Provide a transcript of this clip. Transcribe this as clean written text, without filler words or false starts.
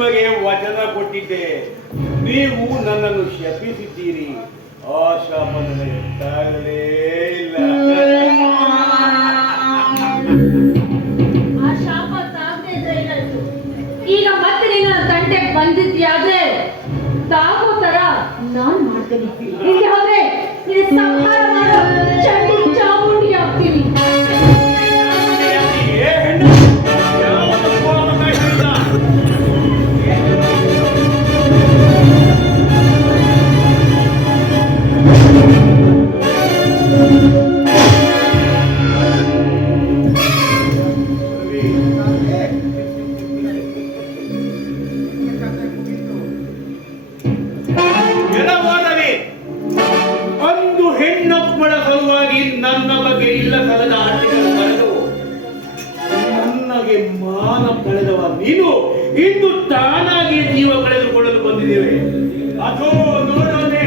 ನಿಮಗೆ ವಚನ ಕೊಟ್ಟಿದ್ದೆ, ನೀವು ನನ್ನನ್ನು ಶಪಿಸಿದ್ದೀರಿ. ಆ ಶಾಪ ನನಗೆ ತಾಗಲೇ ಇಲ್ಲ. ಆ ಶಾಪ ತಾಗದೇ ಇದ್ರೆ ಏನಾಯ್ತು? ಈಗ ಮತ್ತೆ ನೀನು ತಂಟೆ ಬಂದಿದ್ಯಾದ್ರೆ ತಾಗೋ ತರ ನಾನ್ ಮಾಡ್ತೀನಿ. ಇಲ್ಲಿ ಹೋದ್ರೆ ನೀನು ಸಂಹಾರ ಮಾಡೋ ಚಂಡಿ ಚಾಮುಂಡಿ ಆಗ್ತೀನಿ. ಒಂದು ಹೆಣ್ಣೊಬ್ಬಳ ಸಲುವಾಗಿ ನನ್ನ ಬಗ್ಗೆ ಇಲ್ಲ ಸಲದ ಆಟಿಗಳು ಬರೆದು ನನಗೆ ಮಾನ ಕಳೆದವ ನೀನು ಇಂದು ತಾನಾಗಿ ಜೀವ ಕಳೆದುಕೊಳ್ಳಲು ಬಂದಿದ್ದೇವೆ. ಅದೋ ನೋಡೋನೆ.